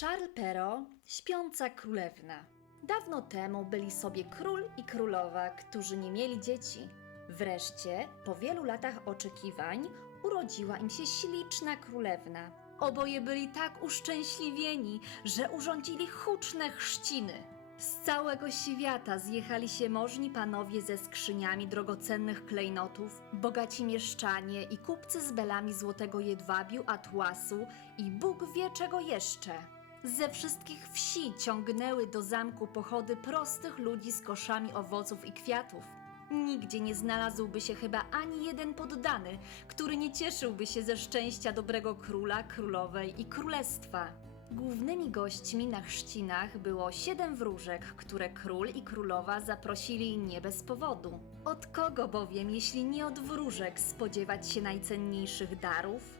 Charles Perrault, śpiąca królewna. Dawno temu byli sobie król i królowa, którzy nie mieli dzieci. Wreszcie, po wielu latach oczekiwań, urodziła im się śliczna królewna. Oboje byli tak uszczęśliwieni, że urządzili huczne chrzciny. Z całego świata zjechali się możni panowie ze skrzyniami drogocennych klejnotów, bogaci mieszczanie i kupcy z belami złotego jedwabiu, atłasu i Bóg wie czego jeszcze. Ze wszystkich wsi ciągnęły do zamku pochody prostych ludzi z koszami owoców i kwiatów. Nigdzie nie znalazłby się chyba ani jeden poddany, który nie cieszyłby się ze szczęścia dobrego króla, królowej i królestwa. Głównymi gośćmi na chrzcinach było siedem wróżek, które król i królowa zaprosili nie bez powodu. Od kogo bowiem, jeśli nie od wróżek, spodziewać się najcenniejszych darów?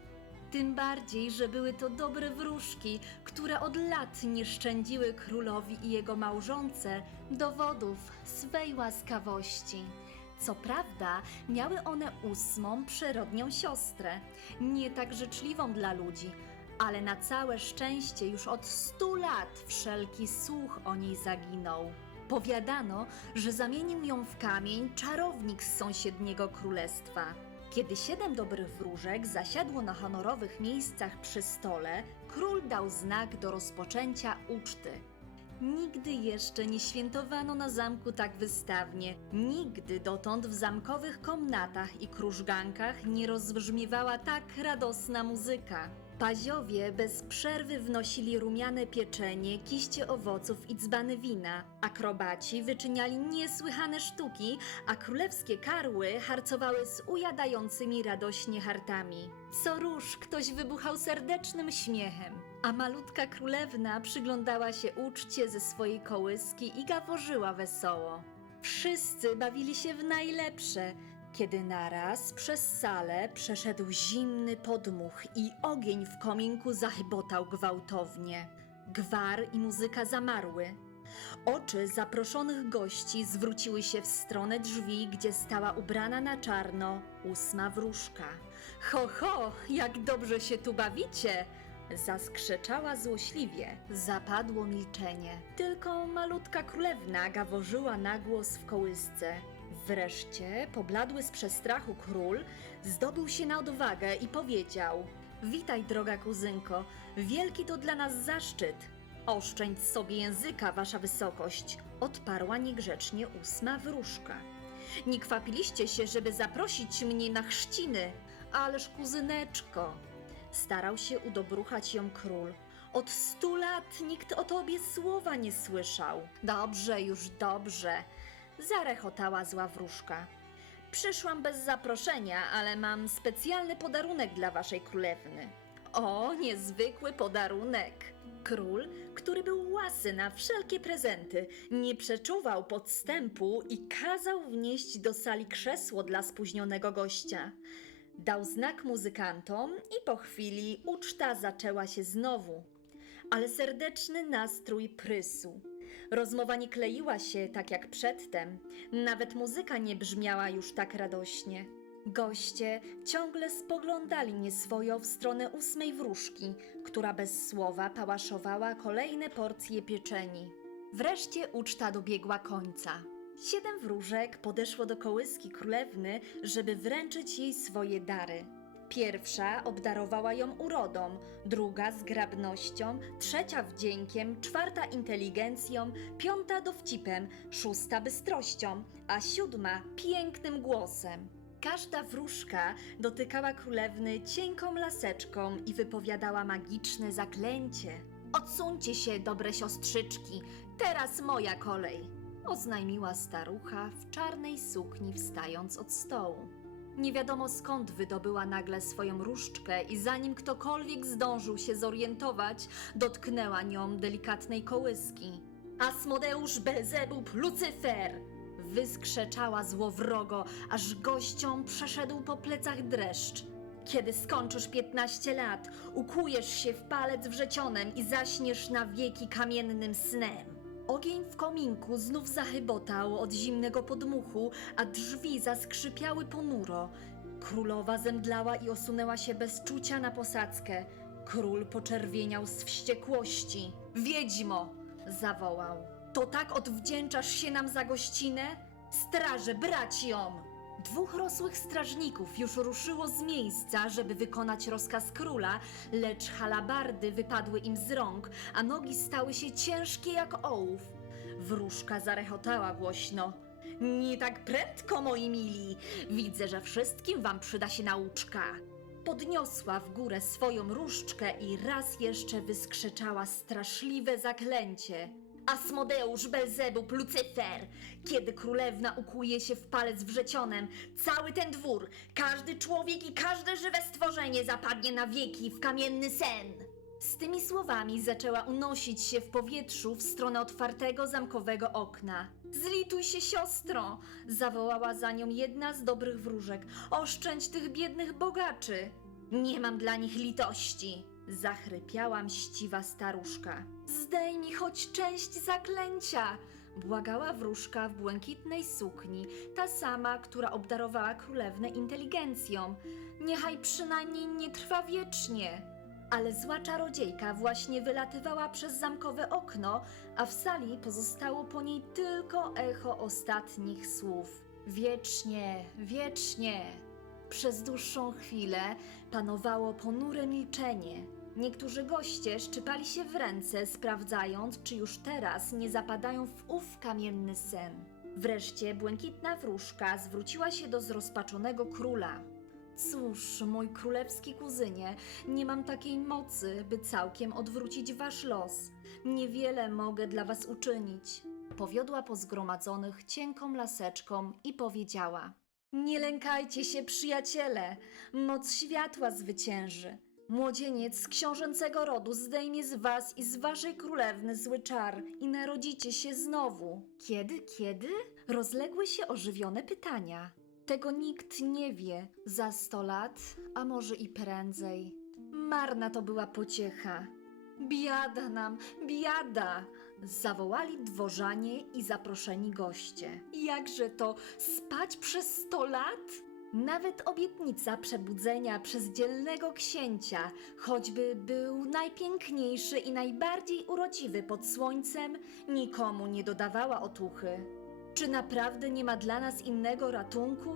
Tym bardziej, że były to dobre wróżki, które od lat nie szczędziły królowi i jego małżonce dowodów swej łaskawości. Co prawda, miały one ósmą przyrodnią siostrę, nie tak życzliwą dla ludzi, ale na całe szczęście już od stu lat wszelki słuch o niej zaginął. Powiadano, że zamienił ją w kamień czarownik z sąsiedniego królestwa. Kiedy siedem dobrych wróżek zasiadło na honorowych miejscach przy stole, król dał znak do rozpoczęcia uczty. Nigdy jeszcze nie świętowano na zamku tak wystawnie. Nigdy dotąd w zamkowych komnatach i krużgankach nie rozbrzmiewała tak radosna muzyka. Paziowie bez przerwy wnosili rumiane pieczenie, kiście owoców i dzbany wina. Akrobaci wyczyniali niesłychane sztuki, a królewskie karły harcowały z ujadającymi radośnie hartami. Co róż ktoś wybuchał serdecznym śmiechem, a malutka królewna przyglądała się uczcie ze swojej kołyski i gaworzyła wesoło. Wszyscy bawili się w najlepsze, kiedy naraz przez salę przeszedł zimny podmuch i ogień w kominku zachybotał gwałtownie. Gwar i muzyka zamarły. Oczy zaproszonych gości zwróciły się w stronę drzwi, gdzie stała ubrana na czarno ósma wróżka. Ho, ho, jak dobrze się tu bawicie! Zaskrzeczała złośliwie. Zapadło milczenie. Tylko malutka królewna gaworzyła na głos w kołysce. Wreszcie, pobladły z przestrachu król, zdobył się na odwagę i powiedział: Witaj, droga kuzynko, wielki to dla nas zaszczyt. Oszczędź sobie języka, wasza wysokość, odparła niegrzecznie ósma wróżka. Nie kwapiliście się, żeby zaprosić mnie na chrzciny, ależ kuzyneczko. Starał się udobruchać ją król. Od stu lat nikt o tobie słowa nie słyszał. Dobrze, już dobrze, zarechotała zła wróżka. Przyszłam bez zaproszenia, ale mam specjalny podarunek dla waszej królewny. O, niezwykły podarunek! Król, który był łasy na wszelkie prezenty, nie przeczuwał podstępu i kazał wnieść do sali krzesło dla spóźnionego gościa. Dał znak muzykantom i po chwili uczta zaczęła się znowu. Ale serdeczny nastrój prysł. Rozmowa nie kleiła się tak jak przedtem, nawet muzyka nie brzmiała już tak radośnie. Goście ciągle spoglądali nieswojo w stronę ósmej wróżki, która bez słowa pałaszowała kolejne porcje pieczeni. Wreszcie uczta dobiegła końca. Siedem wróżek podeszło do kołyski królewny, żeby wręczyć jej swoje dary. Pierwsza obdarowała ją urodą, druga zgrabnością, trzecia wdziękiem, czwarta inteligencją, piąta dowcipem, szósta bystrością, a siódma pięknym głosem. Każda wróżka dotykała królewny cienką laseczką i wypowiadała magiczne zaklęcie. Odsuńcie się, dobre siostrzyczki, teraz moja kolej, oznajmiła starucha w czarnej sukni wstając od stołu. Nie wiadomo skąd wydobyła nagle swoją różdżkę i zanim ktokolwiek zdążył się zorientować, dotknęła nią delikatnej kołyski. Asmodeusz Belzebub Lucyfer! Wyskrzeczała złowrogo, aż gościom przeszedł po plecach dreszcz. Kiedy skończysz 15 lat, ukujesz się w palec wrzecionem i zaśniesz na wieki kamiennym snem. Ogień w kominku znów zachybotał od zimnego podmuchu, a drzwi zaskrzypiały ponuro. Królowa zemdlała i osunęła się bez czucia na posadzkę. Król poczerwieniał z wściekłości. Wiedźmo! zawołał. To tak odwdzięczasz się nam za gościnę? Straże, brać ją! Dwóch rosłych strażników już ruszyło z miejsca, żeby wykonać rozkaz króla, lecz halabardy wypadły im z rąk, a nogi stały się ciężkie jak ołów. Wróżka zarechotała głośno. Nie tak prędko, moi mili! Widzę, że wszystkim wam przyda się nauczka. Podniosła w górę swoją różdżkę i raz jeszcze wyskrzeczała straszliwe zaklęcie. Asmodeusz, Belzebub, Lucyfer! Kiedy królewna ukłuje się w palec wrzecionem, cały ten dwór, każdy człowiek i każde żywe stworzenie zapadnie na wieki w kamienny sen. Z tymi słowami zaczęła unosić się w powietrzu w stronę otwartego zamkowego okna. Zlituj się, siostro! zawołała za nią jedna z dobrych wróżek. Oszczędź tych biednych bogaczy! Nie mam dla nich litości! Zachrypiała mściwa staruszka. Zdejmij choć część zaklęcia! Błagała wróżka w błękitnej sukni, ta sama, która obdarowała królewnę inteligencją. Niechaj przynajmniej nie trwa wiecznie. Ale zła czarodziejka właśnie wylatywała przez zamkowe okno, a w sali pozostało po niej tylko echo ostatnich słów. Wiecznie, wiecznie. Przez dłuższą chwilę panowało ponure milczenie. Niektórzy goście szczypali się w ręce, sprawdzając, czy już teraz nie zapadają w ów kamienny sen. Wreszcie błękitna wróżka zwróciła się do zrozpaczonego króla. Cóż, mój królewski kuzynie, nie mam takiej mocy, by całkiem odwrócić wasz los. Niewiele mogę dla was uczynić. Powiodła po zgromadzonych cienką laseczką i powiedziała: Nie lękajcie się, przyjaciele, moc światła zwycięży. Młodzieniec z książęcego rodu zdejmie z was i z waszej królewny zły czar i narodzicie się znowu. Kiedy, kiedy? Rozległy się ożywione pytania. Tego nikt nie wie. Za sto lat, a może i prędzej. Marna to była pociecha. Biada nam, biada! Zawołali dworzanie i zaproszeni goście. Jakże to spać przez sto lat? Nawet obietnica przebudzenia przez dzielnego księcia, choćby był najpiękniejszy i najbardziej urodziwy pod słońcem, nikomu nie dodawała otuchy. Czy naprawdę nie ma dla nas innego ratunku?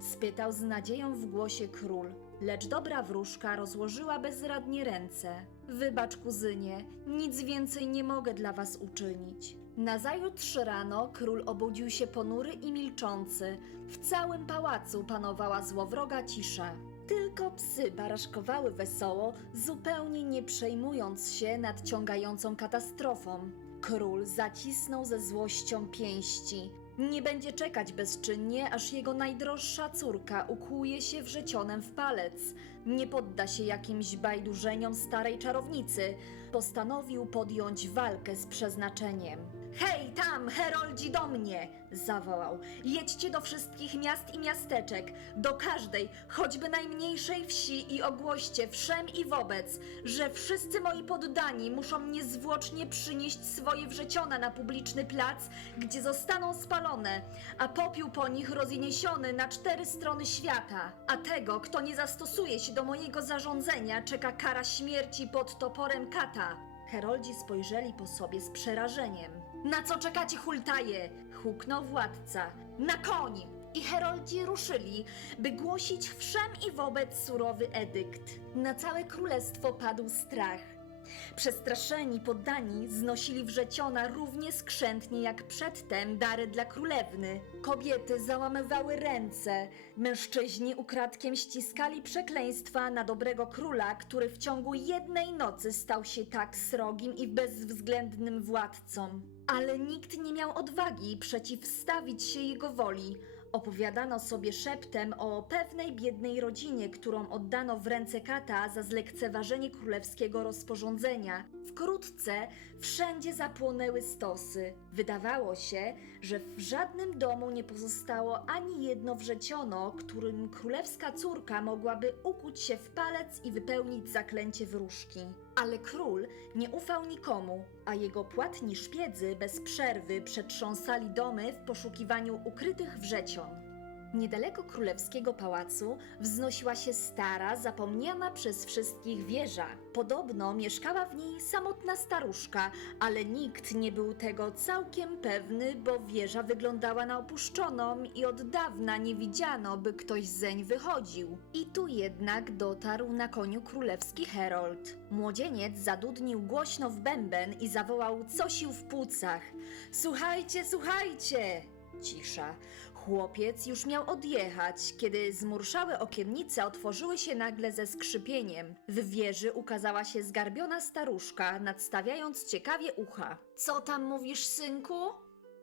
spytał z nadzieją w głosie król, lecz dobra wróżka rozłożyła bezradnie ręce. Wybacz, kuzynie, nic więcej nie mogę dla was uczynić. Nazajutrz rano król obudził się ponury i milczący. W całym pałacu panowała złowroga cisza. Tylko psy baraszkowały wesoło, zupełnie nie przejmując się nadciągającą katastrofą. Król zacisnął ze złością pięści. Nie będzie czekać bezczynnie, aż jego najdroższa córka ukłuje się wrzecionem w palec. Nie podda się jakimś bajdurzeniom starej czarownicy. Postanowił podjąć walkę z przeznaczeniem. Hej, tam, heroldzi do mnie! zawołał. Jedźcie do wszystkich miast i miasteczek, do każdej, choćby najmniejszej wsi i ogłoście wszem i wobec, że wszyscy moi poddani muszą niezwłocznie przynieść swoje wrzeciona na publiczny plac, gdzie zostaną spalone, a popiół po nich rozniesiony na cztery strony świata. A tego, kto nie zastosuje się do mojego zarządzenia, czeka kara śmierci pod toporem kata. Heroldzi spojrzeli po sobie z przerażeniem. Na co czekacie, hultaje? huknął władca. Na koń! I heroldzi ruszyli, by głosić wszem i wobec surowy edykt. Na całe królestwo padł strach. Przestraszeni poddani znosili wrzeciona równie skrzętnie jak przedtem dary dla królewny. Kobiety załamywały ręce, mężczyźni ukradkiem ściskali przekleństwa na dobrego króla, który w ciągu jednej nocy stał się tak srogim i bezwzględnym władcą. Ale nikt nie miał odwagi przeciwstawić się jego woli. Opowiadano sobie szeptem o pewnej biednej rodzinie, którą oddano w ręce kata za zlekceważenie królewskiego rozporządzenia. Wkrótce wszędzie zapłonęły stosy. Wydawało się, że w żadnym domu nie pozostało ani jedno wrzeciono, którym królewska córka mogłaby ukuć się w palec i wypełnić zaklęcie wróżki. Ale król nie ufał nikomu, a jego płatni szpiedzy bez przerwy przetrząsali domy w poszukiwaniu ukrytych wrzeción. Niedaleko królewskiego pałacu wznosiła się stara, zapomniana przez wszystkich wieża. Podobno mieszkała w niej samotna staruszka, ale nikt nie był tego całkiem pewny, bo wieża wyglądała na opuszczoną i od dawna nie widziano, by ktoś zeń wychodził. I tu jednak dotarł na koniu królewski herold. Młodzieniec zadudnił głośno w bęben i zawołał co sił w płucach. Słuchajcie, słuchajcie! Cisza. Chłopiec już miał odjechać, kiedy zmurszałe okiennice otworzyły się nagle ze skrzypieniem. W wieży ukazała się zgarbiona staruszka, nadstawiając ciekawie ucha. Co tam mówisz, synku?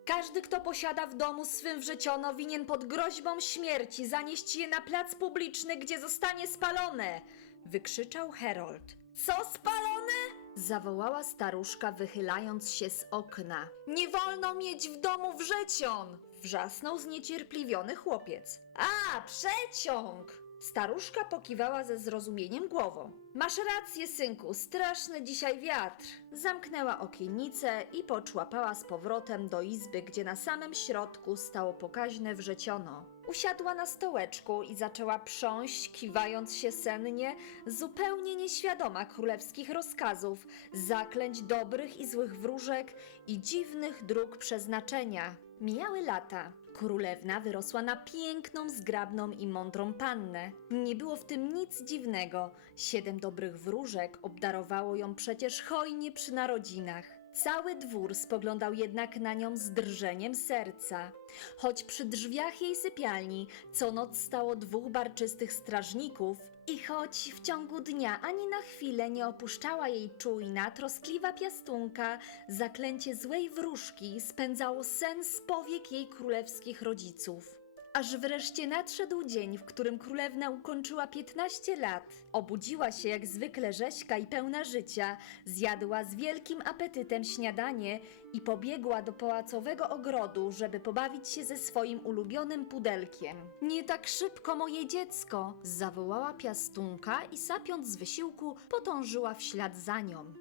Każdy, kto posiada w domu swym wrzeciono, winien pod groźbą śmierci zanieść je na plac publiczny, gdzie zostanie spalone! wykrzyczał Herold. Co spalone? zawołała staruszka, wychylając się z okna. Nie wolno mieć w domu wrzecion! Wrzasnął zniecierpliwiony chłopiec. A, przeciąg! Staruszka pokiwała ze zrozumieniem głową. Masz rację, synku, straszny dzisiaj wiatr. Zamknęła okiennicę i poczłapała z powrotem do izby, gdzie na samym środku stało pokaźne wrzeciono. Usiadła na stołeczku i zaczęła prząść, kiwając się sennie, zupełnie nieświadoma królewskich rozkazów, zaklęć dobrych i złych wróżek i dziwnych dróg przeznaczenia. Mijały lata. Królewna wyrosła na piękną, zgrabną i mądrą pannę. Nie było w tym nic dziwnego. Siedem dobrych wróżek obdarowało ją przecież hojnie przy narodzinach. Cały dwór spoglądał jednak na nią z drżeniem serca. Choć przy drzwiach jej sypialni co noc stało dwóch barczystych strażników i choć w ciągu dnia ani na chwilę nie opuszczała jej czujna, troskliwa piastunka, zaklęcie złej wróżki spędzało sen z powiek jej królewskich rodziców. Aż wreszcie nadszedł dzień, w którym królewna ukończyła 15 lat. Obudziła się jak zwykle rzeźka i pełna życia, zjadła z wielkim apetytem śniadanie i pobiegła do pałacowego ogrodu, żeby pobawić się ze swoim ulubionym pudelkiem. Nie tak szybko, moje dziecko! zawołała piastunka i sapiąc z wysiłku, potążyła w ślad za nią.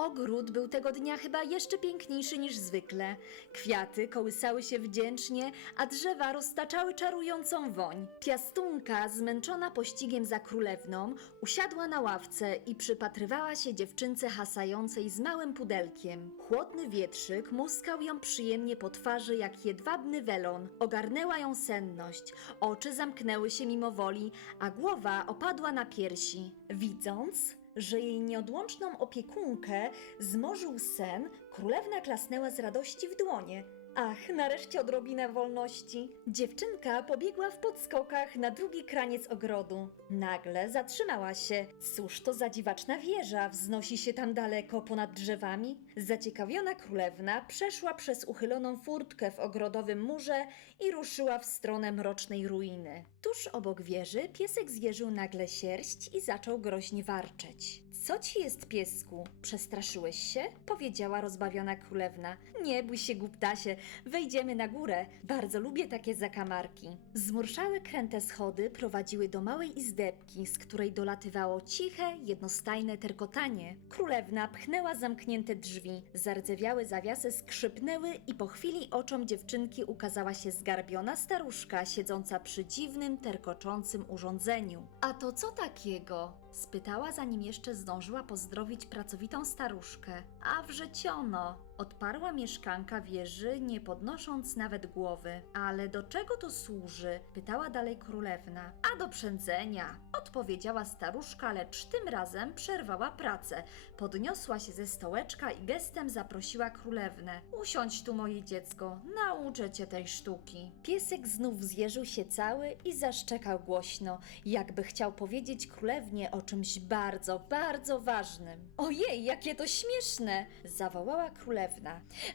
Ogród był tego dnia chyba jeszcze piękniejszy niż zwykle. Kwiaty kołysały się wdzięcznie, a drzewa roztaczały czarującą woń. Piastunka, zmęczona pościgiem za królewną, usiadła na ławce i przypatrywała się dziewczynce hasającej z małym pudelkiem. Chłodny wietrzyk muskał ją przyjemnie po twarzy jak jedwabny welon. Ogarnęła ją senność, oczy zamknęły się mimo woli, a głowa opadła na piersi. Widząc, że jej nieodłączną opiekunkę zmorzył sen, królewna klasnęła z radości w dłonie. Ach, nareszcie odrobina wolności. Dziewczynka pobiegła w podskokach na drugi kraniec ogrodu. Nagle zatrzymała się. Cóż to za dziwaczna wieża wznosi się tam daleko ponad drzewami? Zaciekawiona królewna przeszła przez uchyloną furtkę w ogrodowym murze i ruszyła w stronę mrocznej ruiny. Tuż obok wieży piesek zjeżył nagle sierść i zaczął groźnie warczeć. Co ci jest, piesku? Przestraszyłeś się? Powiedziała rozbawiona królewna. Nie bój się, głuptasie, wejdziemy na górę. Bardzo lubię takie zakamarki. Zmurszałe kręte schody prowadziły do małej izdebki, z której dolatywało ciche, jednostajne terkotanie. Królewna pchnęła zamknięte drzwi, zardzewiałe zawiasy skrzypnęły i po chwili oczom dziewczynki ukazała się zgarbiona staruszka siedząca przy dziwnym, terkoczącym urządzeniu. A to co takiego? Spytała, zanim jeszcze zdążyła pozdrowić pracowitą staruszkę. A wrzeciono, odparła mieszkanka wieży, nie podnosząc nawet głowy. Ale do czego to służy? Pytała dalej królewna. A do przędzenia, odpowiedziała staruszka, lecz tym razem przerwała pracę. Podniosła się ze stołeczka i gestem zaprosiła królewnę. Usiądź tu, moje dziecko, nauczę cię tej sztuki. Piesek znów zjeżył się cały i zaszczekał głośno, jakby chciał powiedzieć królewnie o czymś bardzo, bardzo ważnym. Ojej, jakie to śmieszne! zawołała królewna.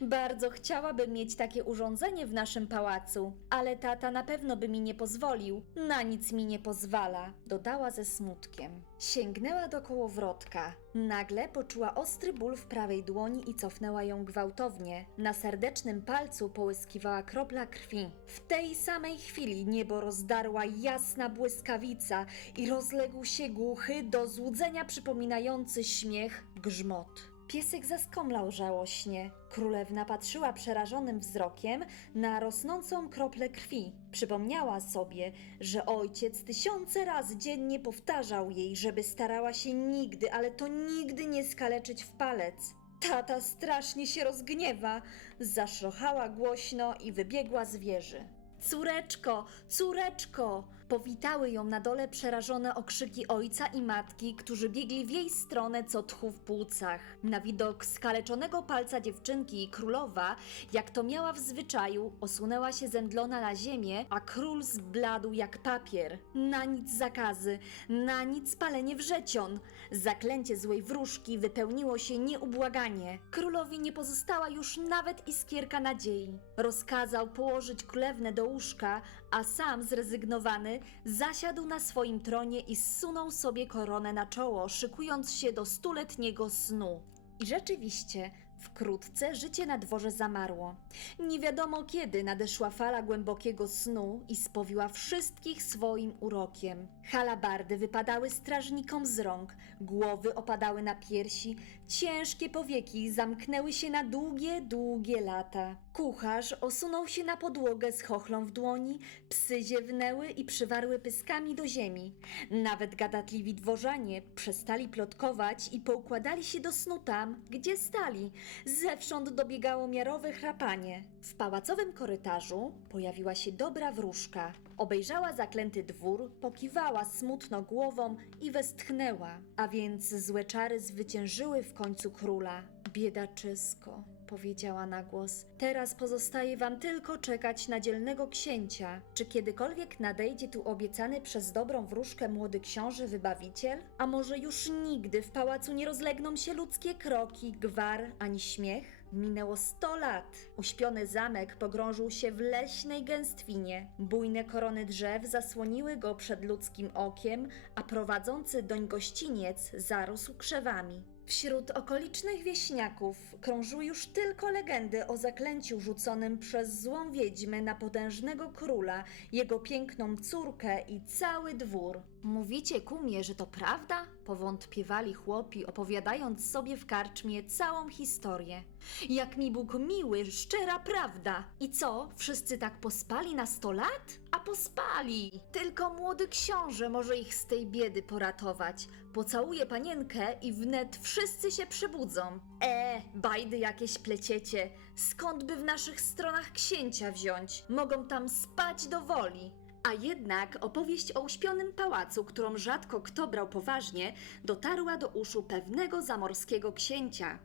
Bardzo chciałabym mieć takie urządzenie w naszym pałacu, ale tata na pewno by mi nie pozwolił. Na nic mi nie pozwala, dodała ze smutkiem. Sięgnęła do kołowrotka. Nagle poczuła ostry ból w prawej dłoni i cofnęła ją gwałtownie. Na serdecznym palcu połyskiwała kropla krwi. W tej samej chwili niebo rozdarła jasna błyskawica i rozległ się głuchy, do złudzenia przypominający śmiech grzmot. Piesek zaskomlał żałośnie. Królewna patrzyła przerażonym wzrokiem na rosnącą kroplę krwi. Przypomniała sobie, że ojciec tysiące razy dziennie powtarzał jej, żeby starała się nigdy, ale to nigdy nie skaleczyć w palec. Tata strasznie się rozgniewa. Zaszrochała głośno i wybiegła z wieży. Córeczko, córeczko! Powitały ją na dole przerażone okrzyki ojca i matki, którzy biegli w jej stronę co tchu w płucach. Na widok skaleczonego palca dziewczynki królowa, jak to miała w zwyczaju, osunęła się zemdlona na ziemię, a król zbladł jak papier. Na nic zakazy, na nic palenie wrzecion. Zaklęcie złej wróżki wypełniło się nieubłaganie. Królowi nie pozostała już nawet iskierka nadziei. Rozkazał położyć królewnę do łóżka, a sam zrezygnowany zasiadł na swoim tronie i zsunął sobie koronę na czoło, szykując się do stuletniego snu. I rzeczywiście, wkrótce życie na dworze zamarło. Nie wiadomo kiedy nadeszła fala głębokiego snu i spowiła wszystkich swoim urokiem. Halabardy wypadały strażnikom z rąk, głowy opadały na piersi, ciężkie powieki zamknęły się na długie, długie lata. Kucharz osunął się na podłogę z chochlą w dłoni, psy ziewnęły i przywarły pyskami do ziemi. Nawet gadatliwi dworzanie przestali plotkować i poukładali się do snu tam, gdzie stali. Zewsząd dobiegało miarowe chrapanie. W pałacowym korytarzu pojawiła się dobra wróżka. Obejrzała zaklęty dwór, pokiwała smutno głową i westchnęła. A więc złe czary zwyciężyły w końcu króla. Biedaczysko, powiedziała na głos. Teraz pozostaje wam tylko czekać na dzielnego księcia. Czy kiedykolwiek nadejdzie tu obiecany przez dobrą wróżkę młody książę wybawiciel? A może już nigdy w pałacu nie rozlegną się ludzkie kroki, gwar ani śmiech? Minęło sto lat. Uśpiony zamek pogrążył się w leśnej gęstwinie. Bujne korony drzew zasłoniły go przed ludzkim okiem, a prowadzący doń gościniec zarósł krzewami. Wśród okolicznych wieśniaków krążyły już tylko legendy o zaklęciu rzuconym przez złą wiedźmę na potężnego króla, jego piękną córkę i cały dwór. Mówicie kumie, że to prawda? Powątpiewali chłopi, opowiadając sobie w karczmie całą historię. Jak mi Bóg miły, szczera prawda. I co, wszyscy tak pospali na sto lat? A pospali! Tylko młody książę może ich z tej biedy poratować. Pocałuje panienkę i wnet wszyscy się przybudzą. E, bajdy jakieś pleciecie. Skąd by w naszych stronach księcia wziąć? Mogą tam spać do woli. A jednak opowieść o uśpionym pałacu, którą rzadko kto brał poważnie, dotarła do uszu pewnego zamorskiego księcia.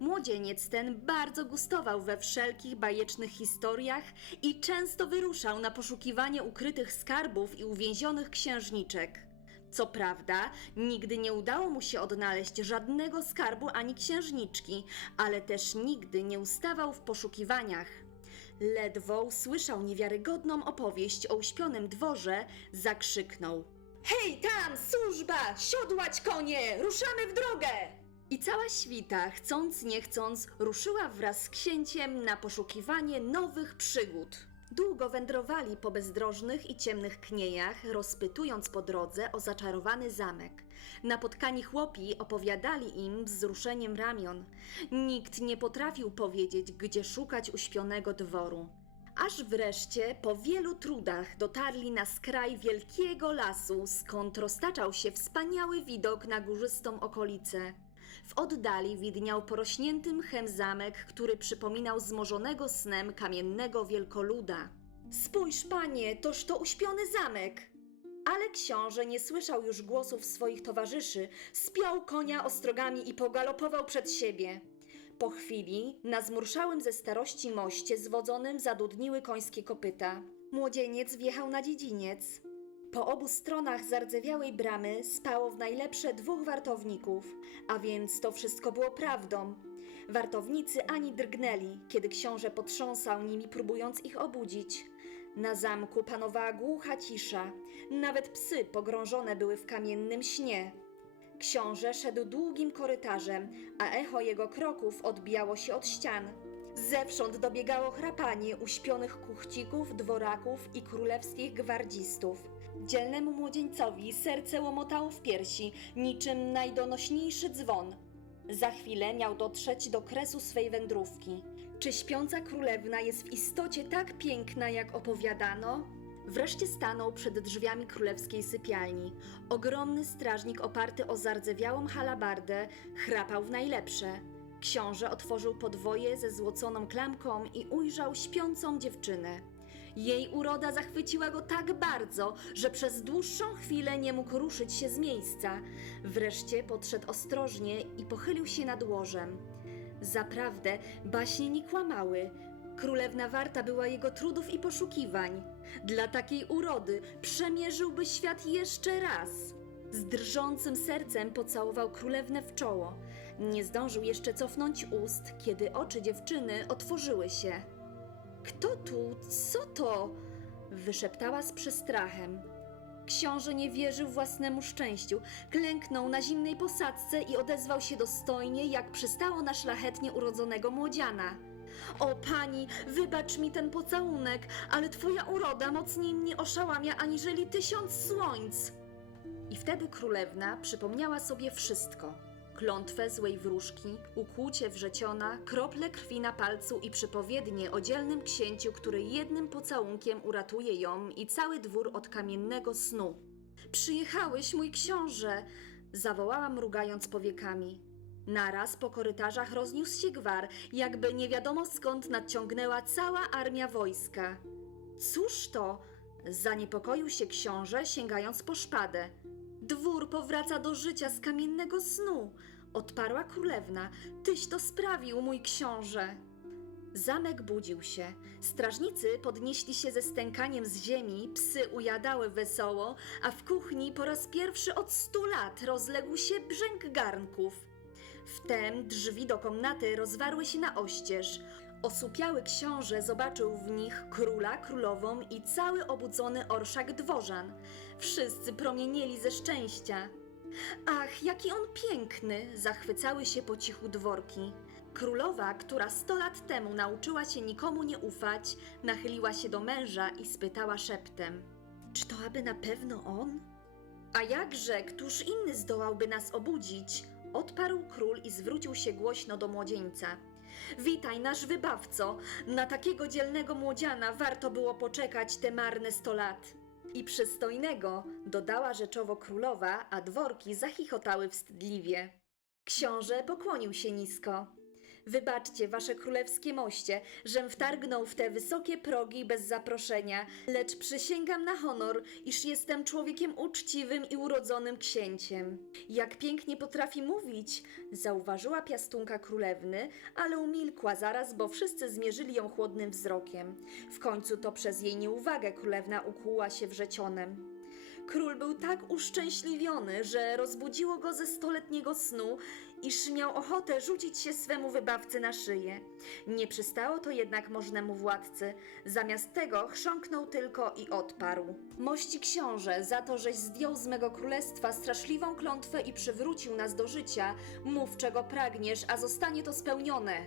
Młodzieniec ten bardzo gustował we wszelkich bajecznych historiach i często wyruszał na poszukiwanie ukrytych skarbów i uwięzionych księżniczek. Co prawda, nigdy nie udało mu się odnaleźć żadnego skarbu ani księżniczki, ale też nigdy nie ustawał w poszukiwaniach. Ledwo usłyszał niewiarygodną opowieść o uśpionym dworze, zakrzyknął: Hej tam, służba! Siodłać konie! Ruszamy w drogę! I cała świta, chcąc nie chcąc, ruszyła wraz z księciem na poszukiwanie nowych przygód. Długo wędrowali po bezdrożnych i ciemnych kniejach, rozpytując po drodze o zaczarowany zamek. Napotkani chłopi opowiadali im wzruszeniem ramion. Nikt nie potrafił powiedzieć, gdzie szukać uśpionego dworu. Aż wreszcie, po wielu trudach, dotarli na skraj wielkiego lasu, skąd roztaczał się wspaniały widok na górzystą okolicę. W oddali widniał porośnięty mchem zamek, który przypominał zmożonego snem kamiennego wielkoluda. Spójrz, panie, toż to uśpiony zamek! Ale książę nie słyszał już głosów swoich towarzyszy, spiął konia ostrogami i pogalopował przed siebie. Po chwili na zmurszałym ze starości moście zwodzonym zadudniły końskie kopyta. Młodzieniec wjechał na dziedziniec. Po obu stronach zardzewiałej bramy spało w najlepsze dwóch wartowników, a więc to wszystko było prawdą. Wartownicy ani drgnęli, kiedy książę potrząsał nimi, próbując ich obudzić. Na zamku panowała głucha cisza, nawet psy pogrążone były w kamiennym śnie. Książę szedł długim korytarzem, a echo jego kroków odbijało się od ścian. Zewsząd dobiegało chrapanie uśpionych kuchcików, dworaków i królewskich gwardzistów. Dzielnemu młodzieńcowi serce łomotało w piersi, niczym najdonośniejszy dzwon. Za chwilę miał dotrzeć do kresu swej wędrówki. Czy śpiąca królewna jest w istocie tak piękna, jak opowiadano? Wreszcie stanął przed drzwiami królewskiej sypialni. Ogromny strażnik oparty o zardzewiałą halabardę chrapał w najlepsze. Książę otworzył podwoje ze złoconą klamką i ujrzał śpiącą dziewczynę. Jej uroda zachwyciła go tak bardzo, że przez dłuższą chwilę nie mógł ruszyć się z miejsca. Wreszcie podszedł ostrożnie i pochylił się nad łożem. Zaprawdę baśnie nie kłamały. Królewna warta była jego trudów i poszukiwań. Dla takiej urody przemierzyłby świat jeszcze raz. Z drżącym sercem pocałował królewnę w czoło. Nie zdążył jeszcze cofnąć ust, kiedy oczy dziewczyny otworzyły się. Kto tu? Co to? wyszeptała z przestrachem. Książę nie wierzył własnemu szczęściu. Klęknął na zimnej posadzce i odezwał się dostojnie, jak przystało na szlachetnie urodzonego młodziana. O pani, wybacz mi ten pocałunek, ale twoja uroda mocniej mnie oszałamia aniżeli tysiąc słońc. I wtedy królewna przypomniała sobie wszystko. Klątwę złej wróżki, ukłucie wrzeciona, krople krwi na palcu i przypowiednie o dzielnym księciu, który jednym pocałunkiem uratuje ją i cały dwór od kamiennego snu. Przyjechałeś, mój książę! zawołała mrugając powiekami. Naraz po korytarzach rozniósł się gwar, jakby nie wiadomo skąd nadciągnęła cała armia wojska. Cóż to? Zaniepokoił się książę, sięgając po szpadę. Dwór powraca do życia z kamiennego snu, odparła królewna. Tyś to sprawił, mój książę. Zamek budził się. Strażnicy podnieśli się ze stękaniem z ziemi, psy ujadały wesoło, a w kuchni po raz pierwszy od stu lat rozległ się brzęk garnków. Wtem drzwi do komnaty rozwarły się na oścież. Osłupiały książę zobaczył w nich króla, królową i cały obudzony orszak dworzan. Wszyscy promienieli ze szczęścia. Ach, jaki on piękny! zachwycały się po cichu dworki. Królowa, która sto lat temu nauczyła się nikomu nie ufać, nachyliła się do męża i spytała szeptem: Czy to aby na pewno on? A jakże, któż inny zdołałby nas obudzić? Odparł król i zwrócił się głośno do młodzieńca. Witaj, nasz wybawco! Na takiego dzielnego młodziana warto było poczekać te marne sto lat. I przystojnego, dodała rzeczowo królowa, a dworki zachichotały wstydliwie. Książę pokłonił się nisko. Wybaczcie, wasze królewskie moście, żem wtargnął w te wysokie progi bez zaproszenia, lecz przysięgam na honor, iż jestem człowiekiem uczciwym i urodzonym księciem. Jak pięknie potrafi mówić, zauważyła piastunka królewny, ale umilkła zaraz, bo wszyscy zmierzyli ją chłodnym wzrokiem. W końcu to przez jej nieuwagę królewna ukłuła się wrzecionem. Król był tak uszczęśliwiony, że rozbudziło go ze stoletniego snu, iż miał ochotę rzucić się swemu wybawcy na szyję. Nie przystało to jednak możnemu władcy. Zamiast tego chrząknął tylko i odparł. Mości książę, za to, żeś zdjął z mego królestwa straszliwą klątwę i przywrócił nas do życia, mów czego pragniesz, a zostanie to spełnione.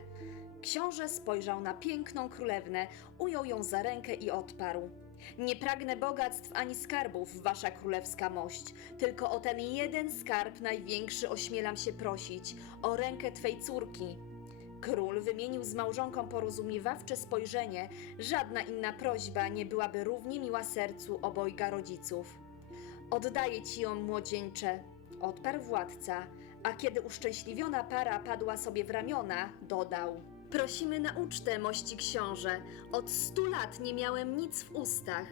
Książę spojrzał na piękną królewnę, ujął ją za rękę i odparł. Nie pragnę bogactw ani skarbów, wasza królewska mość, tylko o ten jeden skarb największy ośmielam się prosić, o rękę twej córki. Król wymienił z małżonką porozumiewawcze spojrzenie, żadna inna prośba nie byłaby równie miła sercu obojga rodziców. Oddaję ci ją, młodzieńcze, odparł władca, a kiedy uszczęśliwiona para padła sobie w ramiona, dodał. Prosimy na ucztę, mości książę. Od stu lat nie miałem nic w ustach.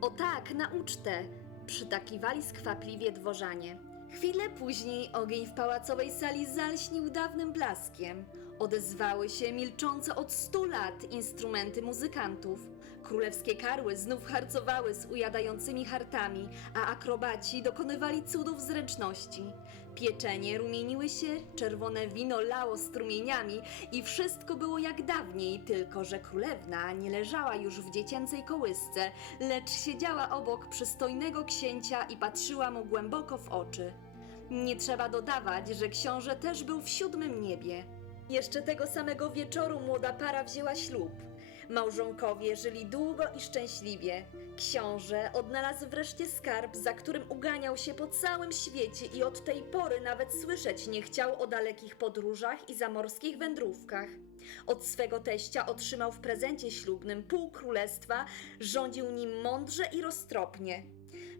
O tak, na ucztę! Przytakiwali skwapliwie dworzanie. Chwilę później ogień w pałacowej sali zalśnił dawnym blaskiem. Odezwały się milczące od stu lat instrumenty muzykantów. Królewskie karły znów harcowały z ujadającymi hartami, a akrobaci dokonywali cudów zręczności. Pieczenie rumieniły się, czerwone wino lało strumieniami i wszystko było jak dawniej, tylko że królewna nie leżała już w dziecięcej kołysce, lecz siedziała obok przystojnego księcia i patrzyła mu głęboko w oczy. Nie trzeba dodawać, że książę też był w siódmym niebie. Jeszcze tego samego wieczoru młoda para wzięła ślub. Małżonkowie żyli długo i szczęśliwie. Książę odnalazł wreszcie skarb, za którym uganiał się po całym świecie i od tej pory nawet słyszeć nie chciał o dalekich podróżach i zamorskich wędrówkach. Od swego teścia otrzymał w prezencie ślubnym pół królestwa, rządził nim mądrze i roztropnie.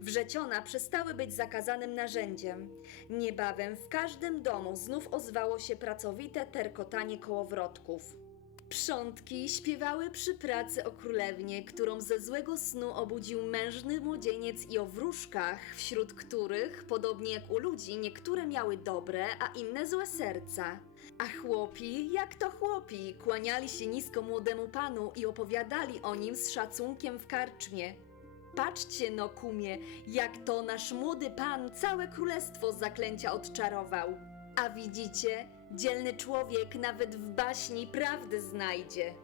Wrzeciona przestały być zakazanym narzędziem. Niebawem w każdym domu znów ozwało się pracowite terkotanie kołowrotków. Przątki śpiewały przy pracy o królewnie, którą ze złego snu obudził mężny młodzieniec i o wróżkach, wśród których, podobnie jak u ludzi, niektóre miały dobre, a inne złe serca. A chłopi, jak to chłopi, kłaniali się nisko młodemu panu i opowiadali o nim z szacunkiem w karczmie. Patrzcie no, kumie, jak to nasz młody pan całe królestwo z zaklęcia odczarował. A widzicie, dzielny człowiek nawet w baśni prawdy znajdzie.